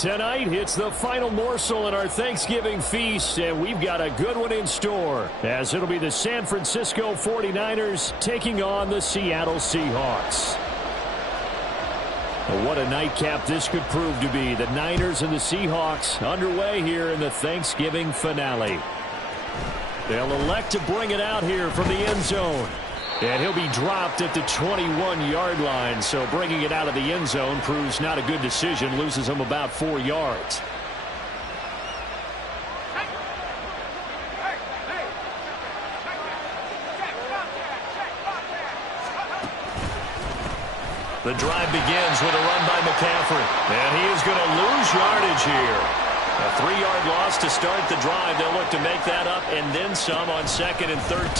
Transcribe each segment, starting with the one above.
Tonight, it's the final morsel in our Thanksgiving feast, and we've got a good one in store, as it'll be the San Francisco 49ers taking on the Seattle Seahawks. Well, what a nightcap this could prove to be. The Niners and the Seahawks underway here in the Thanksgiving finale. They'll elect to bring it out here from the end zone. And he'll be dropped at the 21-yard line, so bringing it out of the end zone proves not a good decision, loses him about 4 yards. The drive begins with a run by McCaffrey, and he is going to lose yardage here. A 3-yard loss to start the drive. They'll look to make that up and then some on 2nd and 13.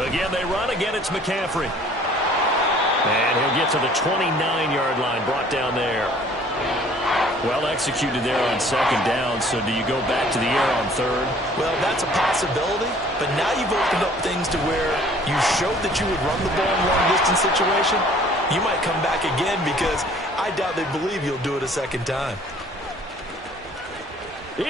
Again, they run. Again, it's McCaffrey. And he'll get to the 29-yard line, brought down there. Well executed there on 2nd down, so do you go back to the air on 3rd? Well, that's a possibility, but now you've opened up things to where you showed that you would run the ball in long-distance situation. You might come back again because I doubt they believe you'll do it a second time. Now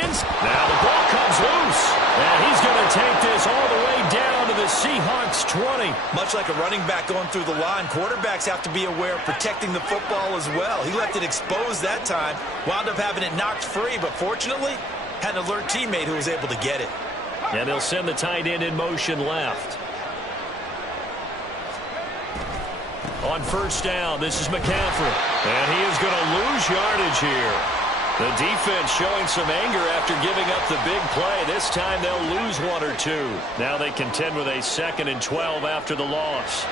the ball comes loose, and he's going to take this all the way down to the Seahawks 20. Much like a running back going through the line, quarterbacks have to be aware of protecting the football as well. He left it exposed that time, wound up having it knocked free, but fortunately had an alert teammate who was able to get it. And they'll send the tight end in motion left. On 1st down, this is McCaffrey, and he is going to lose yardage here. The defense showing some anger after giving up the big play. This time they'll lose 1 or 2. Now they contend with a 2nd and 12 after the loss.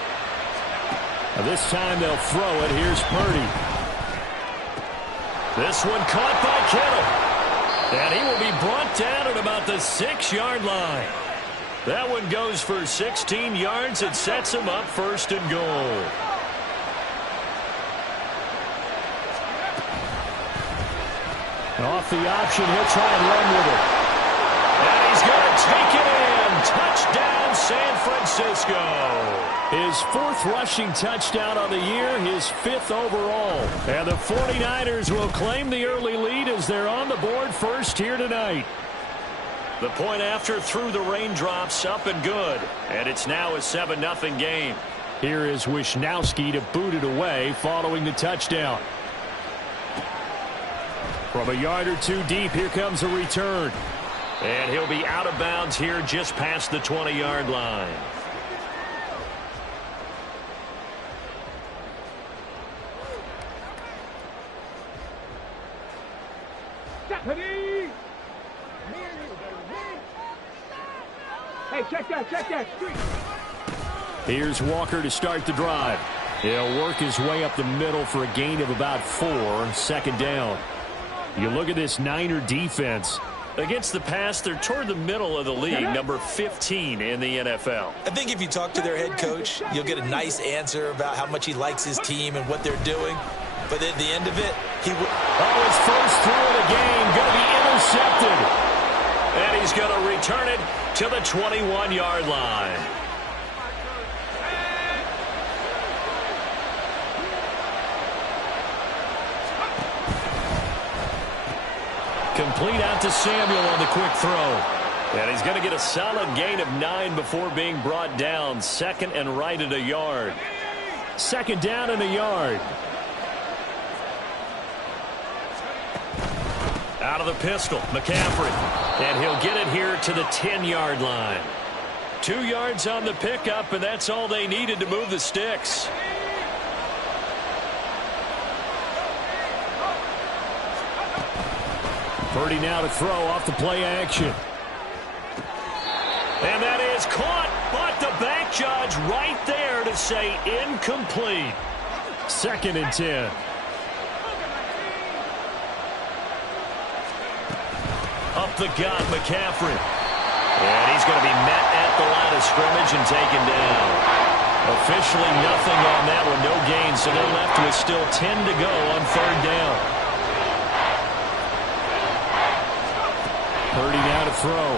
This time they'll throw it. Here's Purdy. This one caught by Kittle. And he will be brought down at about the 6-yard line. That one goes for 16 yards. It sets him up 1st and goal. Off the option, he'll try and run with it. And he's going to take it in. Touchdown, San Francisco. His 4th rushing touchdown on the year, his 5th overall. And the 49ers will claim the early lead as they're on the board first here tonight. The point after through the raindrops, up and good. And it's now a 7-0 game. Here is Wisnowski to boot it away following the touchdown. From a yard or 2 deep, here comes a return. And he'll be out of bounds here just past the 20-yard line. Hey, check that. Here's Walker to start the drive. He'll work his way up the middle for a gain of about 4, 2nd down. You look at this Niner defense. Against the pass, they're toward the middle of the league, number 15 in the NFL. I think if you talk to their head coach, you'll get a nice answer about how much he likes his team and what they're doing. But at the end of it, he will. Oh, his first throw of the game going to be intercepted. And he's going to return it to the 21-yard line. Complete out to Samuel on the quick throw. And he's going to get a solid gain of 9 before being brought down. 2nd and right at a yard. 2nd down and a yard. Out of the pistol, McCaffrey. And he'll get it here to the 10-yard line. 2 yards on the pickup, and that's all they needed to move the sticks. Purdy now to throw off the play action. And that is caught, but the back judge right there to say incomplete. 2nd and 10. Up the gut, McCaffrey. And he's going to be met at the line of scrimmage and taken down. Officially nothing on that one, no gain, so they're left with still 10 to go on 3rd down. Purdy now to throw.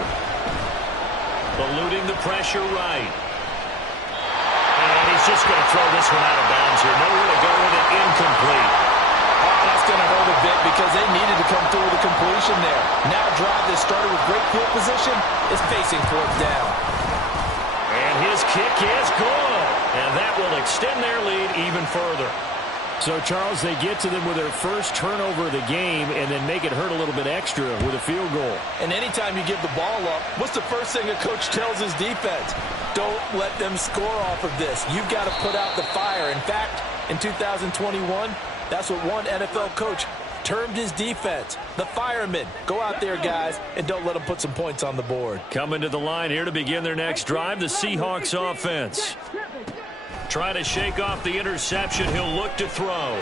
Eluding the pressure right. And he's just going to throw this one out of bounds here. Nowhere to go with it, incomplete. On a That's going to hurt a bit because they needed to come through with a completion there. Now a drive that started with great field position is facing fourth down. And his kick is good. And that will extend their lead even further. So, Charles, they get to them with their first turnover of the game and then make it hurt a little bit extra with a field goal. And anytime you give the ball up, what's the first thing a coach tells his defense? Don't let them score off of this. You've got to put out the fire. In fact, in 2021, that's what one NFL coach termed his defense, the firemen. Go out there, guys, and don't let them put some points on the board. Coming to the line here to begin their next drive, the Seahawks offense. Trying to shake off the interception. He'll look to throw.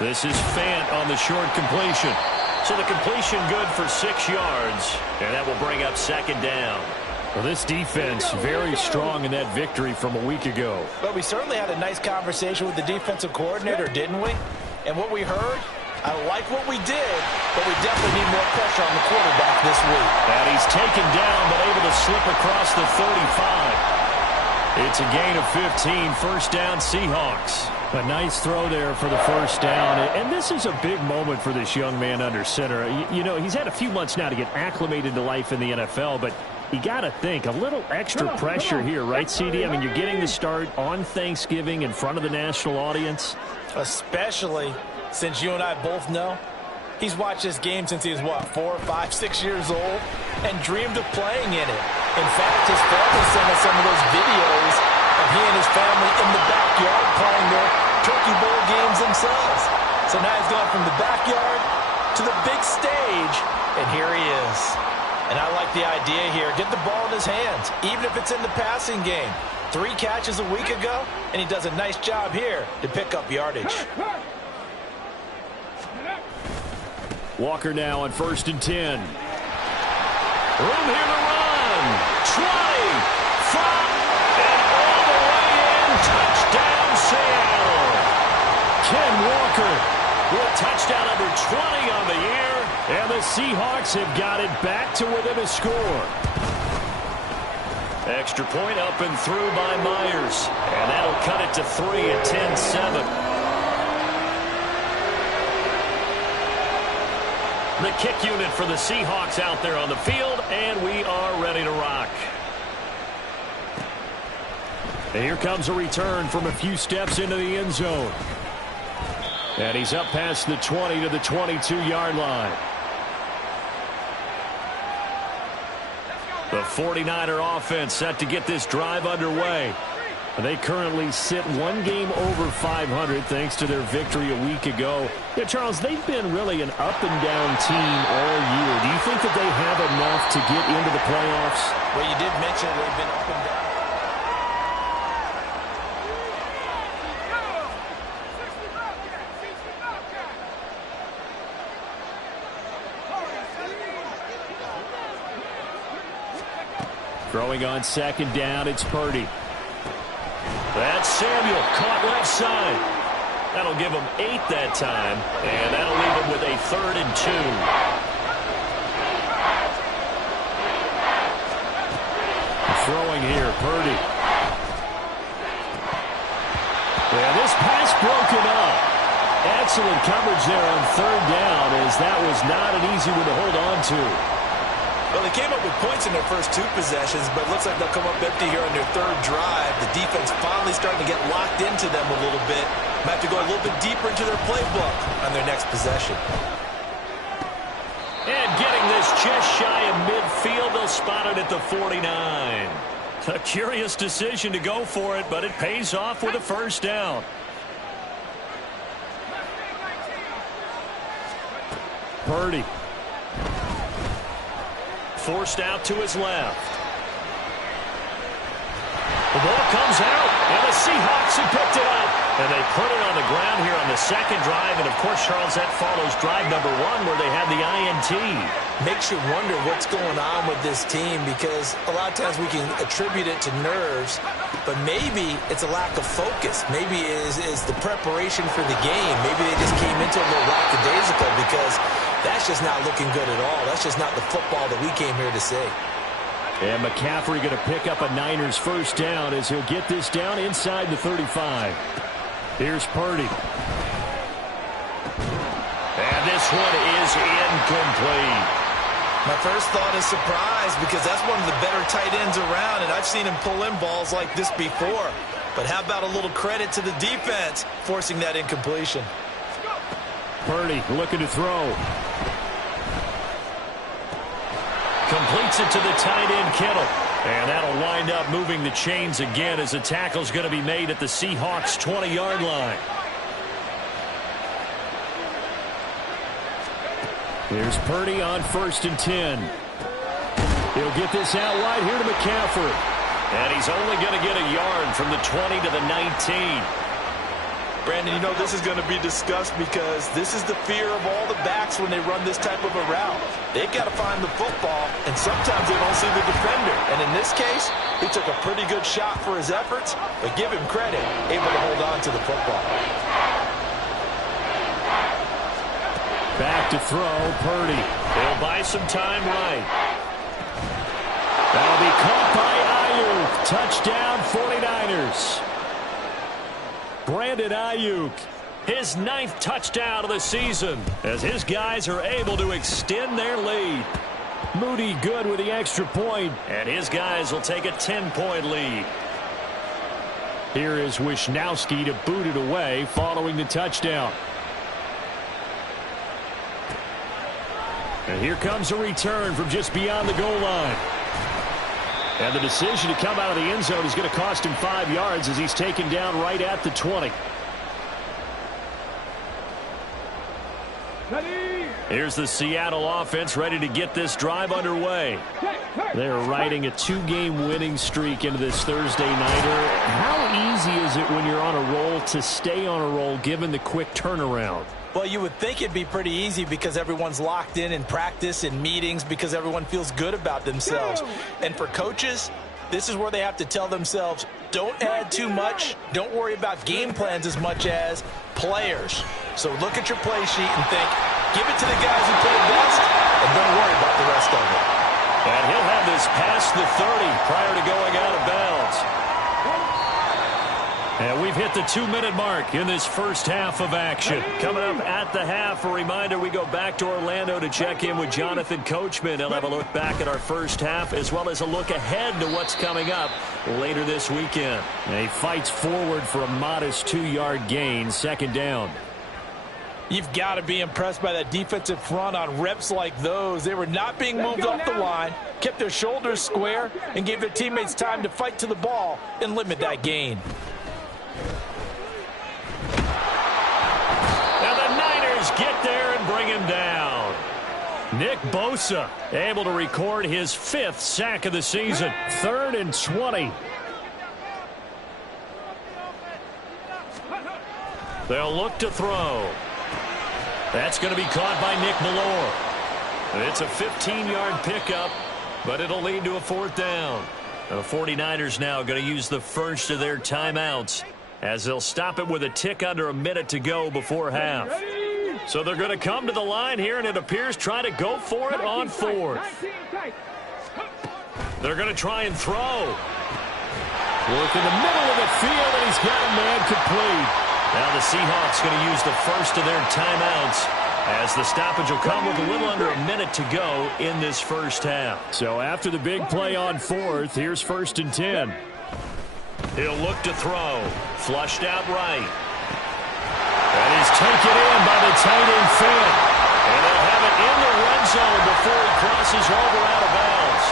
This is Fant on the short completion. So the completion good for 6 yards. And that will bring up second down. Well, this defense very strong in that victory from a week ago. But we certainly had a nice conversation with the defensive coordinator, didn't we? And what we heard, I like what we did, but we definitely need more pressure on the quarterback this week. And he's taken down but able to slip across the 35. It's a gain of 15, first down Seahawks. A nice throw there for the first down. And this is a big moment for this young man under center. You know, he's had a few months now to get acclimated to life in the NFL, but you got to think, a little extra pressure here, right, CD? I mean, you're getting the start on Thanksgiving in front of the national audience. Especially since you and I both know he's watched this game since he was, what, 4, 5, 6 years old and dreamed of playing in it. In fact, his family sent us some of those videos of he and his family in the backyard playing their Turkey Bowl games themselves. So now he's gone from the backyard to the big stage, and here he is. And I like the idea here. Get the ball in his hands, even if it's in the passing game. 3 catches a week ago, and he does a nice job here to pick up yardage. Walker now on 1st and 10. Room here to run. 20, 5, and all the way in. Touchdown, Seattle. Ken Walker with touchdown number 20 on the year. And the Seahawks have got it back to within a score. Extra point up and through by Myers. And that'll cut it to 3 at 10-7. The kick unit for the Seahawks out there on the field, and we are ready to rock. And here comes a return from a few steps into the end zone. And he's up past the 20 to the 22-yard line. The 49er offense set to get this drive underway. They currently sit 1 game over 500 thanks to their victory a week ago. Yeah, Charles, they've been really an up-and-down team all year. Do you think that they have enough to get into the playoffs? Well, you did mention they've been up and down. Throwing on 2nd down, it's Purdy. That's Samuel, caught left side. That'll give him 8 that time, and that'll leave him with a 3rd and 2. Throwing here, Purdy. Yeah, this pass broken up. Excellent coverage there on 3rd down, as that was not an easy one to hold on to. Well, they came up with points in their first 2 possessions, but it looks like they'll come up empty here on their 3rd drive. The defense finally starting to get locked into them a little bit. Might have to go a little bit deeper into their playbook on their next possession. And getting this just shy of midfield, they'll spot it at the 49. A curious decision to go for it, but it pays off with a first down. Purdy. Forced out to his left. The ball comes out, and the Seahawks have picked it up. And they put it on the ground here on the 2nd drive. And, of course, Charles, that follows drive number 1 where they had the INT. Makes you wonder what's going on with this team, because a lot of times we can attribute it to nerves, but maybe it's a lack of focus. Maybe it is the preparation for the game. Maybe they just came into a little lackadaisical, because that's just not looking good at all. That's just not the football that we came here to see. And McCaffrey going to pick up a Niners first down as he'll get this down inside the 35. Here's Purdy. one is incomplete. My first thought is surprise because that's one of the better tight ends around, and I've seen him pull in balls like this before. But how about a little credit to the defense forcing that incompletion? Purdy looking to throw. Completes it to the tight end, Kittle. And that'll wind up moving the chains again as the tackle's going to be made at the Seahawks' 20-yard line. Here's Purdy on 1st and 10. He'll get this out wide here to McCaffrey. And he's only going to get a yard from the 20 to the 19. Brandon, you know this is going to be discussed because this is the fear of all the backs when they run this type of a route. They've got to find the football, and sometimes they don't see the defender. And in this case, he took a pretty good shot for his efforts, but give him credit, able to hold on to the football. Back to throw, Purdy. He'll buy some time right. That'll be caught by Ayuk. Touchdown, 49ers. Brandon Ayuk, his 9th touchdown of the season, as his guys are able to extend their lead. Moody good with the extra point, and his guys will take a 10-point lead. Here is Wisnowski to boot it away following the touchdown. And here comes a return from just beyond the goal line. And the decision to come out of the end zone is going to cost him 5 yards as he's taken down right at the 20. Here's the Seattle offense ready to get this drive underway. They're riding a 2-game winning streak into this Thursday nighter. How easy is it when you're on a roll to stay on a roll given the quick turnaround? Well, you would think it'd be pretty easy because everyone's locked in practice and meetings because everyone feels good about themselves. And for coaches, this is where they have to tell themselves, don't add too much. Don't worry about game plans as much as players. So look at your play sheet and think, give it to the guys who play best and don't worry about the rest of it. And he'll have this past the 30 prior to going out of bounds. And we've hit the 2-minute mark in this first half of action. Coming up at the half, a reminder, we go back to Orlando to check in with Jonathan Coachman. He'll have a look back at our first half as well as a look ahead to what's coming up later this weekend. And he fights forward for a modest 2-yard gain, 2nd down. You've got to be impressed by that defensive front on reps like those. They were not being moved off the line, kept their shoulders square, and gave their teammates time to fight to the ball and limit that gain. And the Niners get there and bring him down. Nick Bosa able to record his 5th sack of the season. 3rd and 20. They'll look to throw. That's going to be caught by Nick Ballore. It's a 15-yard pickup, but it'll lead to a 4th down. The 49ers now going to use the first of their timeouts as they'll stop it with a tick under a minute to go before half. So they're going to come to the line here, and it appears try to go for it on 4th. They're going to try and throw. Work in the middle of the field, and he's got a man complete. Now the Seahawks going to use the first of their timeouts as the stoppage will come with a little under a minute to go in this first half. So after the big play on 4th, here's 1st and 10. He'll look to throw. Flushed out right. And he's taken in by the tight end Fant. And they'll have it in the red zone before he crosses over out of bounds.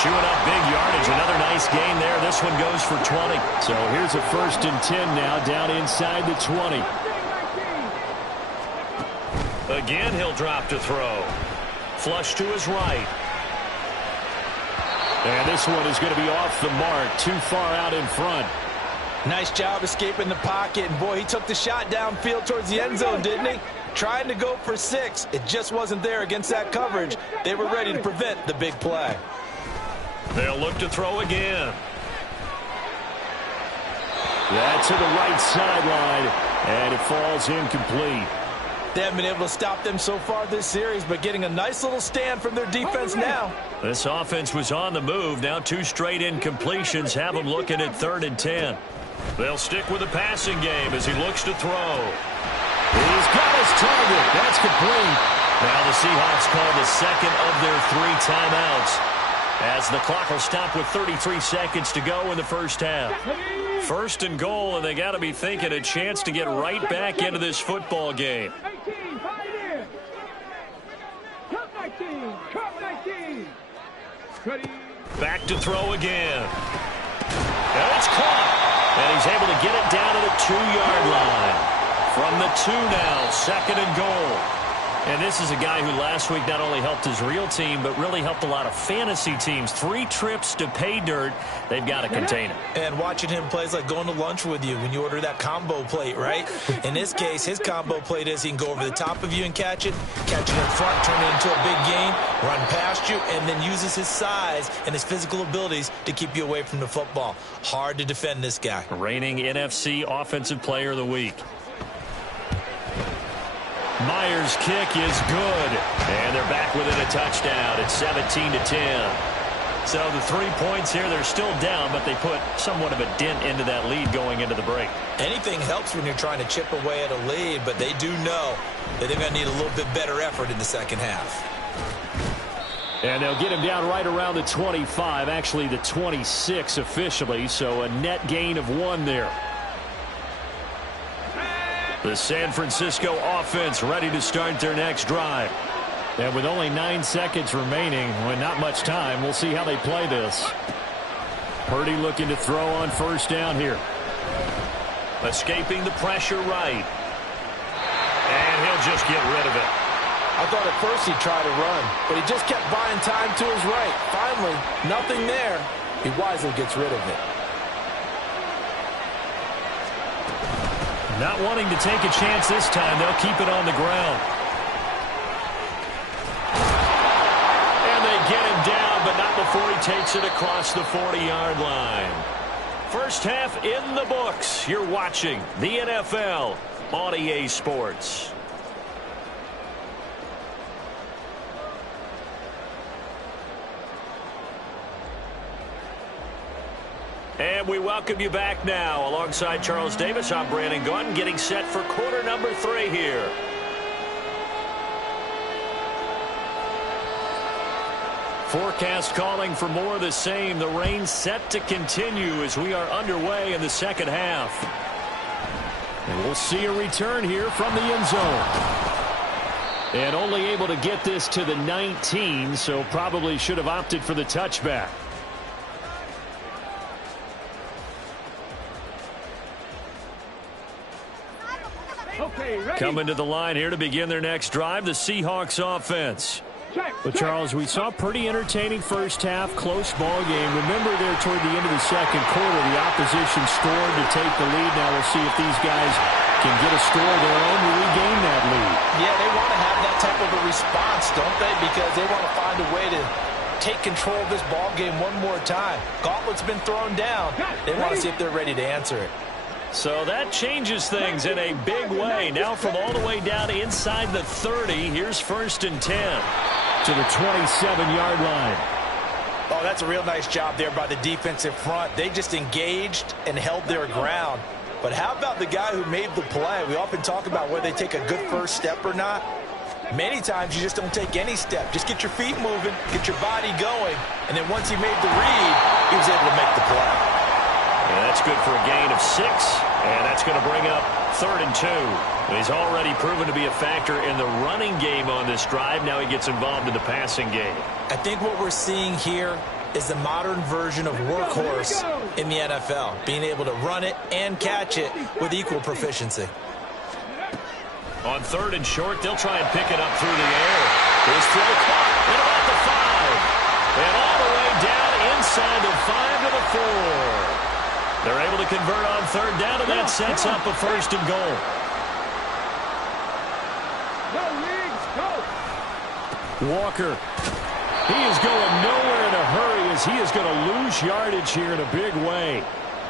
Chewing up big yardage. Another nice gain there. This one goes for 20. So here's a 1st and 10 now down inside the 20. Again, he'll drop to throw. Flush to his right. And this one is going to be off the mark, too far out in front. Nice job escaping the pocket. And, boy, he took the shot downfield towards the end zone, didn't he? Trying to go for 6. It just wasn't there against that coverage. They were ready to prevent the big play. They'll look to throw again. That's to the right sideline, and it falls incomplete. They haven't been able to stop them so far this series, but getting a nice little stand from their defense now. This offense was on the move. Now 2 straight incompletions have them looking at 3rd and 10. They'll stick with the passing game as he looks to throw. He's He's got his target. That's complete. Now the Seahawks call the second of their 3 timeouts, as the clock will stop with 33 seconds to go in the first half. First and goal, and they got to be thinking a chance to get right back into this football game. 18, pioneer. Count 19, count 19. Ready. Back to throw again. And it's caught. And he's able to get it down to the 2-yard line. From the 2 now, second and goal. And this is a guy who last week not only helped his real team, but really helped a lot of fantasy teams. 3 trips to pay dirt. They've got to contain him. And watching him play is like going to lunch with you when you order that combo plate, right? In this case, his combo plate is he can go over the top of you and catch it in front, turn it into a big gain, run past you, and then uses his size and his physical abilities to keep you away from the football. Hard to defend this guy. Reigning NFC Offensive Player of the Week. Myers' kick is good, and they're back within a touchdown. It's 17-10. So the 3 points here, they're still down, but they put somewhat of a dent into that lead going into the break. Anything helps when you're trying to chip away at a lead, but they do know that they're going to need a little bit better effort in the second half. And they'll get him down right around the 25, actually the 26 officially, so a net gain of 1 there. The San Francisco offense ready to start their next drive. And with only 9 seconds remaining, with not much time, we'll see how they play this. Purdy looking to throw on first down here. Escaping the pressure right. And he'll just get rid of it. I thought at first he'd try to run, but he just kept buying time to his right. Finally, nothing there. He wisely gets rid of it. Not wanting to take a chance this time, they'll keep it on the ground. And they get him down, but not before he takes it across the 40-yard line. First half in the books. You're watching the NFL on EA Sports. And we welcome you back now. Alongside Charles Davis, I'm Brandon Gaudin, getting set for quarter number 3 here. Forecast calling for more of the same. The rain set to continue as we are underway in the second half. And we'll see a return here from the end zone. And only able to get this to the 19, so probably should have opted for the touchback. Coming to the line here to begin their next drive, the Seahawks offense. But, Charles, we saw pretty entertaining first half, close ball game. Remember there toward the end of the second quarter, the opposition scored to take the lead. Now we'll see if these guys can get a score of their own to regain that lead. Yeah, they want to have that type of a response, don't they? Because they want to find a way to take control of this ball game one more time. Gauntlet's been thrown down. They want to see if they're ready to answer it. So that changes things in a big way. Now from all the way down inside the 30, here's first and 10 to the 27-yard line. Oh, that's a real nice job there by the defensive front. They just engaged and held their ground. But how about the guy who made the play? We often talk about whether they take a good first step or not. Many times you just don't take any step. Just get your feet moving, get your body going, and then once he made the read, he was able to make the play. And that's good for a gain of 6, and that's going to bring up 3rd and 2. And he's already proven to be a factor in the running game on this drive. Now he gets involved in the passing game. I think what we're seeing here is the modern version of workhorse in the NFL, being able to run it and catch it with equal proficiency. On 3rd and short, they'll try and pick it up through the air. His throw caught at about the 5. And all the way down inside the 5 to the 4. They're able to convert on 3rd down, and that sets up a 1st and goal. Walker. He is going nowhere in a hurry as he is going to lose yardage here in a big way.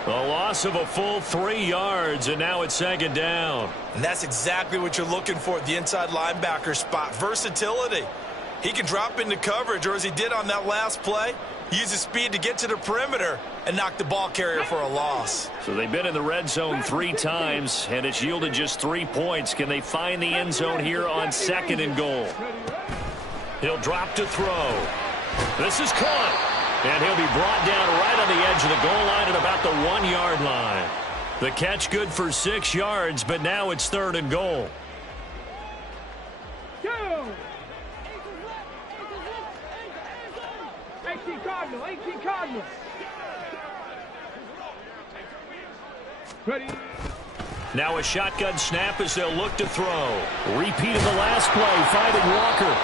A loss of a full 3 yards, and now it's 2nd down. And that's exactly what you're looking for at the inside linebacker spot. Versatility. He can drop into coverage, or as he did on that last play, Use his speed to get to the perimeter and knock the ball carrier for a loss. So they've been in the red zone 3 times, and it's yielded just 3 points. Can they find the end zone here on 2nd and goal? He'll drop to throw. This is caught. And he'll be brought down right on the edge of the goal line at about the 1-yard line. The catch good for 6 yards, but now it's 3rd and goal. 18 Cardinals. Ready. Now a shotgun snap as they'll look to throw. Repeat of the last play, finding Walker.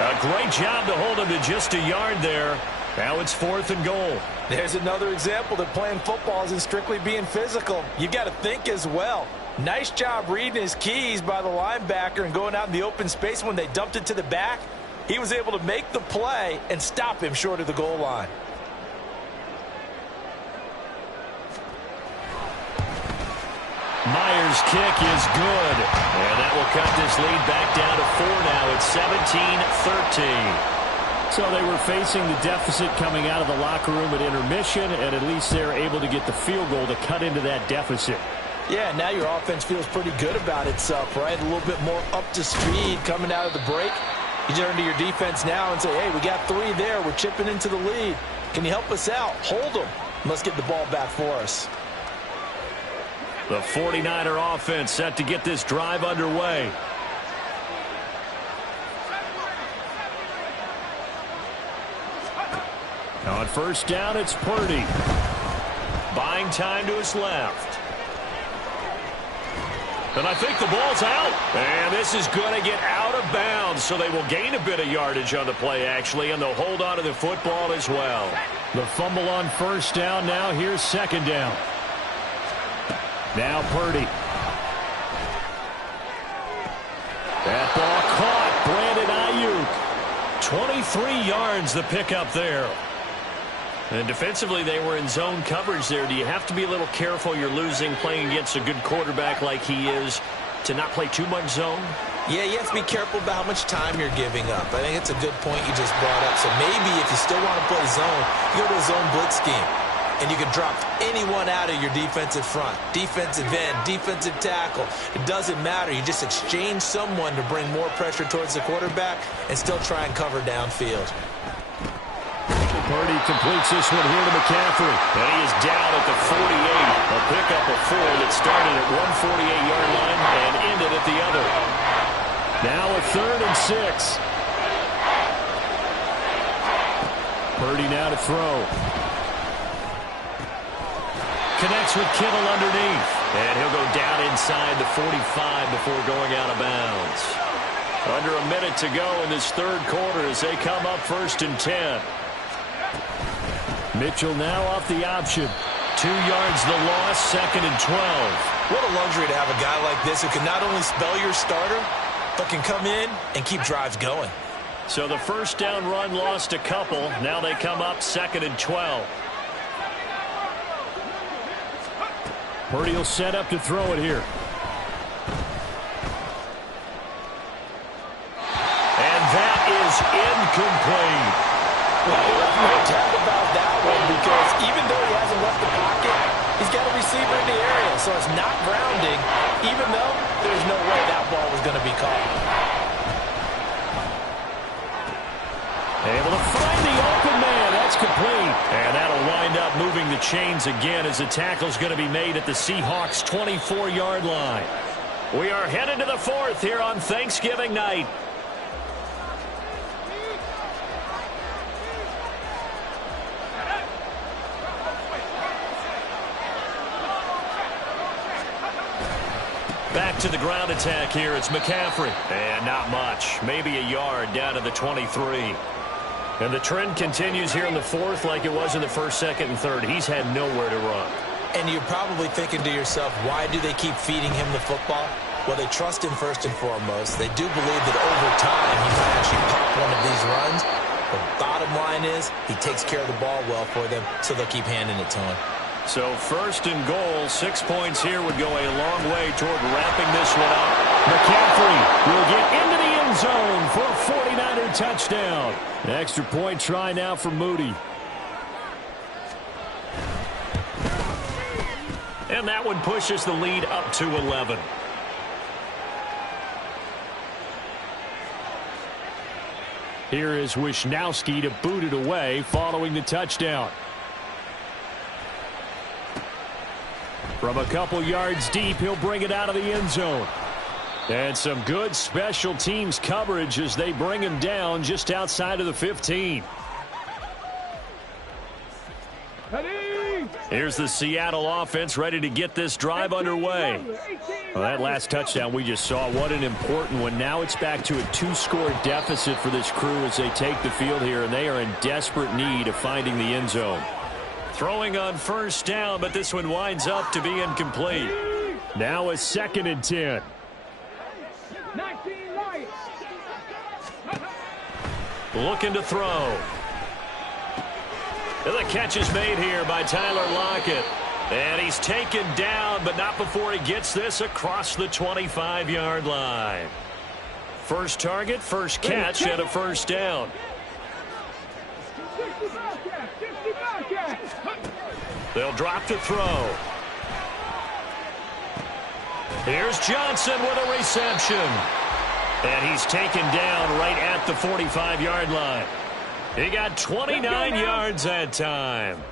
A great job to hold him to just a yard there. Now it's 4th and goal. There's another example that playing football isn't strictly being physical. You got to think as well. Nice job reading his keys by the linebacker and going out in the open space when they dumped it to the back. He was able to make the play and stop him short of the goal line. Myers' kick is good. And that will cut this lead back down to 4 now. It's 17-13. So they were facing the deficit coming out of the locker room at intermission, and at least they're able to get the field goal to cut into that deficit. Yeah, now your offense feels pretty good about itself, right? A little bit more up to speed coming out of the break. You turn to your defense now and say, hey, we got 3 there. We're chipping into the lead. Can you help us out? Hold them. Let's get the ball back for us. The 49er offense set to get this drive underway. On 1st down, it's Purdy. Buying time to his left. And I think the ball's out. And this is going to get out of bounds, so they will gain a bit of yardage on the play, actually, and they'll hold on to the football as well. The fumble on 1st down. Now here's 2nd down. Now Purdy. That ball caught. Brandon Ayuk. 23 yards the pickup there. And defensively, they were in zone coverage there. Do you have to be a little careful? You're losing playing against a good quarterback like he is to not play too much zone? Yeah, you have to be careful about how much time you're giving up. I think it's a good point you just brought up. So maybe if you still want to play zone, you go to a zone blitz scheme. And you can drop anyone out of your defensive front. Defensive end, defensive tackle. It doesn't matter. You just exchange someone to bring more pressure towards the quarterback and still try and cover downfield. Purdy completes this one here to McCaffrey. And he is down at the 48. A pickup of 4 that started at 148-yard line and ended at the other. Now a 3rd and 6. Purdy now to throw. Connects with Kittle underneath. And he'll go down inside the 45 before going out of bounds. Under a minute to go in this 3rd quarter as they come up 1st and 10. Mitchell now off the option. 2 yards the loss, 2nd and 12. What a luxury to have a guy like this who can not only spell your starter, but can come in and keep drives going. So the 1st down run lost a couple. Now they come up 2nd and 12. Purdy will set up to throw it here. And that is incomplete. Well, no doubt about that one, because even though he hasn't left the pocket, he's got a receiver in the area, so it's not grounding, even though there's no way that ball was going to be caught. Able to find the open man. That's complete. And that'll wind up moving the chains again as the tackle's going to be made at the Seahawks' 24-yard line. We are headed to the 4th here on Thanksgiving night. Back to the ground attack here. It's McCaffrey. And not much. Maybe a yard down to the 23. And the trend continues here in the 4th like it was in the 1st, 2nd, and 3rd. He's had nowhere to run. And you're probably thinking to yourself, why do they keep feeding him the football? Well, they trust him first and foremost. They do believe that over time he might actually pop one of these runs. The bottom line is he takes care of the ball well for them, so they'll keep handing it to him. So 1st and goal, 6 points here would go a long way toward wrapping this one up. McCaffrey will get into the end zone for a 49er touchdown. An extra point try now for Moody. And that one pushes the lead up to 11. Here is Wisnowski to boot it away following the touchdown. From a couple yards deep, he'll bring it out of the end zone. And some good special teams coverage as they bring him down just outside of the 15. Here's the Seattle offense ready to get this drive underway. Well, that last touchdown we just saw, what an important one. Now it's back to a 2-score deficit for this crew as they take the field here, and they are in desperate need of finding the end zone. Throwing on first down, but this one winds up to be incomplete. Now a 2nd and 10. Looking to throw. The catch is made here by Tyler Lockett. And he's taken down, but not before he gets this across the 25-yard line. First target, first catch, and a first down. They'll drop to throw. Here's Johnson with a reception. And he's taken down right at the 45-yard line. He got 29 yards that time.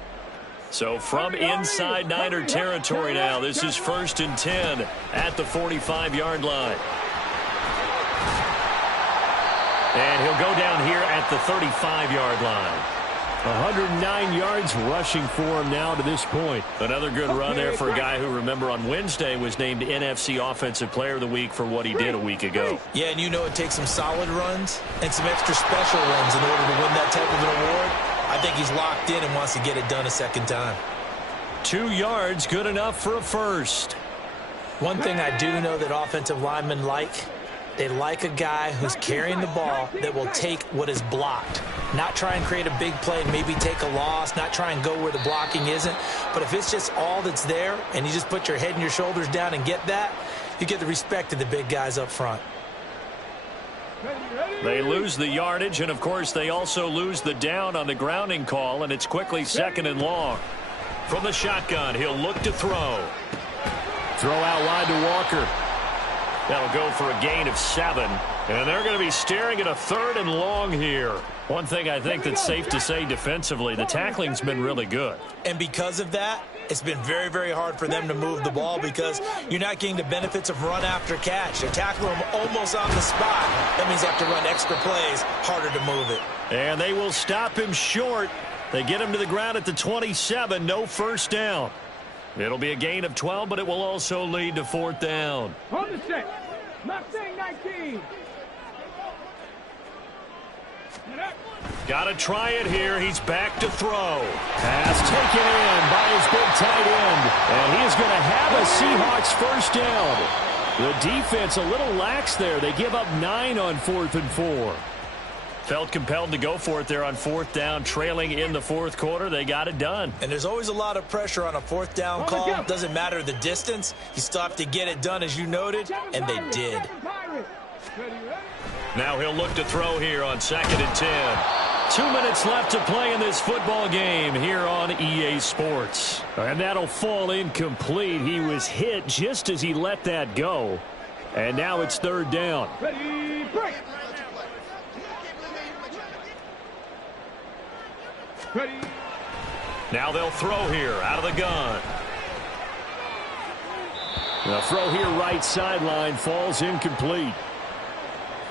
So from inside Niner territory now, this is 1st and 10 at the 45-yard line. And he'll go down here at the 35-yard line. 109 yards rushing for him now to this point. Another good run there for a guy who, remember, on Wednesday was named NFC Offensive Player of the Week for what he did a week ago. Yeah, and you know it takes some solid runs and some extra special runs in order to win that type of an award. I think he's locked in and wants to get it done a second time. 2 yards, good enough for a first. One thing I do know that offensive linemen like, they like a guy who's carrying the ball that will take what is blocked. Not try and create a big play and maybe take a loss, not try and go where the blocking isn't. But if it's just all that's there and you just put your head and your shoulders down and get that, you get the respect of the big guys up front. They lose the yardage, and, of course, they also lose the down on the grounding call, and it's quickly 2nd and long. From the shotgun, he'll look to throw. Throw out wide to Walker. That'll go for a gain of 7. And they're going to be staring at a 3rd and long here. One thing I think that's safe to say defensively, the tackling's been really good. And because of that, it's been very, very hard for them to move the ball because you're not getting the benefits of run after catch. They're tackling them almost on the spot. That means they have to run extra plays, harder to move it. And they will stop him short. They get him to the ground at the 27, no first down. It'll be a gain of 12, but it will also lead to 4th down. On the set. Mustang 19. Got to try it here. He's back to throw. Pass taken in by his big tight end. And he is going to have a Seahawks first down. The defense a little lax there. They give up 9 on 4th and 4. Felt compelled to go for it there on 4th down, trailing in the 4th quarter. They got it done. And there's always a lot of pressure on a 4th down call. Doesn't matter the distance. You still have to get it done, as you noted, and they did. Now he'll look to throw here on 2nd and 10. 2 minutes left to play in this football game here on EA Sports. And that'll fall incomplete. He was hit just as he let that go. And now it's 3rd down. Ready, break. Ready. Now they'll throw here out of the gun. The throw here right sideline falls incomplete.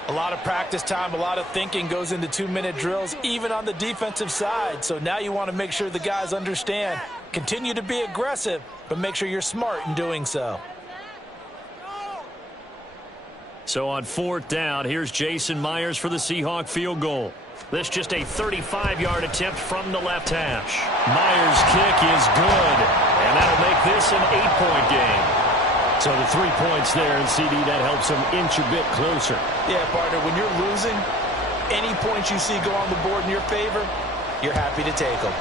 A lot of practice time, a lot of thinking goes into 2-minute drills, even on the defensive side. So now you want to make sure the guys understand. Continue to be aggressive, but make sure you're smart in doing so. So on 4th down, here's Jason Myers for the Seahawk field goal. This just a 35-yard attempt from the left hash. Myers' kick is good, and that'll make this an 8-point game. So the 3 points there, and CD, that helps them inch a bit closer. Yeah, partner, when you're losing, any points you see go on the board in your favor, you're happy to take them.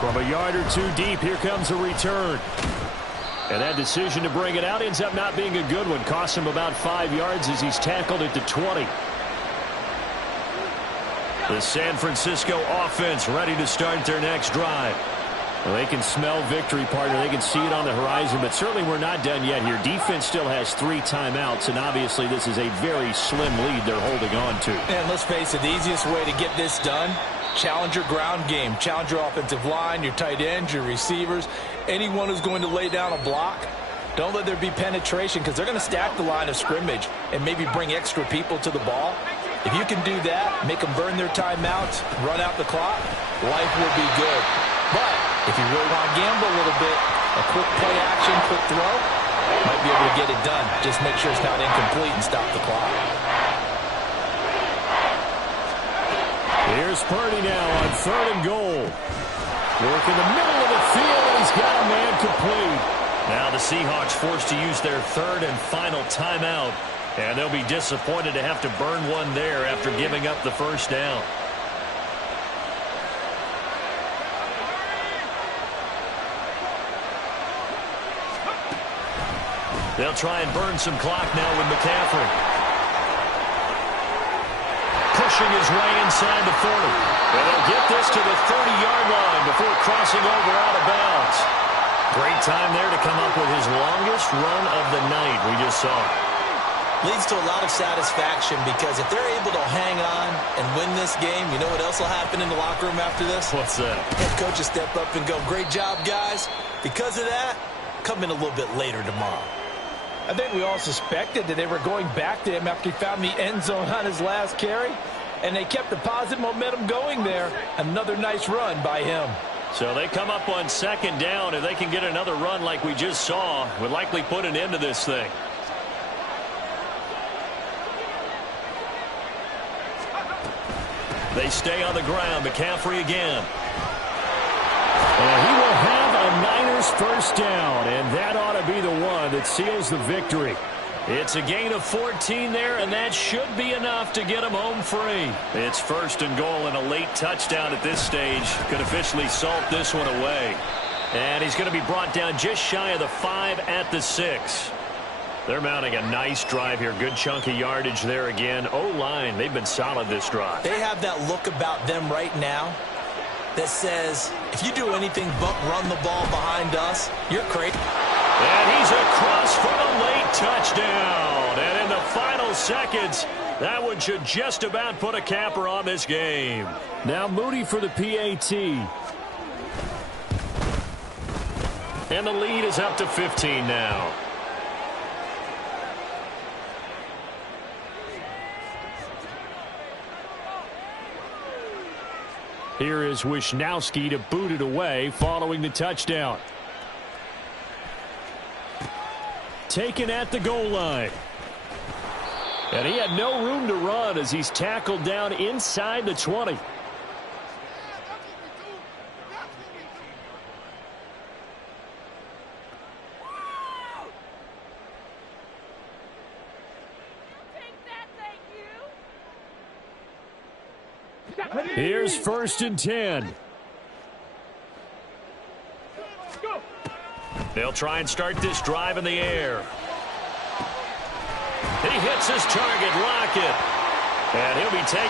From a yard or 2 deep, here comes a return. And that decision to bring it out ends up not being a good one. Costs him about 5 yards as he's tackled at the 20. The San Francisco offense ready to start their next drive. Well, they can smell victory, partner. They can see it on the horizon, but certainly we're not done yet here. Defense still has 3 timeouts, and obviously this is a very slim lead they're holding on to. And let's face it, the easiest way to get this done, challenge your ground game. Challenge your offensive line, your tight ends, your receivers, anyone who's going to lay down a block. Don't let there be penetration because they're going to stack the line of scrimmage and maybe bring extra people to the ball. If you can do that, make them burn their timeouts, run out the clock, life will be good. But if you really want to gamble a little bit, a quick play action, quick throw, might be able to get it done. Just make sure it's not incomplete and stop the clock. Here's Purdy now on 3rd and goal. Work in the middle of the field, and he's got a man complete. Now the Seahawks forced to use their 3rd and final timeout, and they'll be disappointed to have to burn one there after giving up the first down. They'll try and burn some clock now with McCaffrey. Pushing his way inside the 40. And they'll get this to the 30-yard line before crossing over out of bounds. Great time there to come up with his longest run of the night we just saw. Leads to a lot of satisfaction because if they're able to hang on and win this game, you know what else will happen in the locker room after this? What's that? Head coach will step up and go, great job, guys. Because of that, come in a little bit later tomorrow. I think we all suspected that they were going back to him after he found the end zone on his last carry, and they kept the positive momentum going there. Another nice run by him. So they come up on 2nd down. If they can get another run like we just saw, would likely put an end to this thing. They stay on the ground. McCaffrey again. And he will have a Niners first down, and that ought to be the one that seals the victory. It's a gain of 14 there, and that should be enough to get him home free. It's 1st and goal, and a late touchdown at this stage could officially salt this one away. And he's going to be brought down just shy of the 5 at the 6. They're mounting a nice drive here. Good chunk of yardage there again. O-line, they've been solid this drive. They have that look about them right now that says, if you do anything but run the ball behind us, you're crazy. And he's across for the late touchdown. And in the final seconds, that one should just about put a capper on this game. Now Moody for the PAT. And the lead is up to 15 now. Here is Wisnowski to boot it away following the touchdown. Taken at the goal line. And he had no room to run as he's tackled down inside the 20. Here's 1st and 10. They'll try and start this drive in the air. He hits his target, Lockett. And he'll be taken.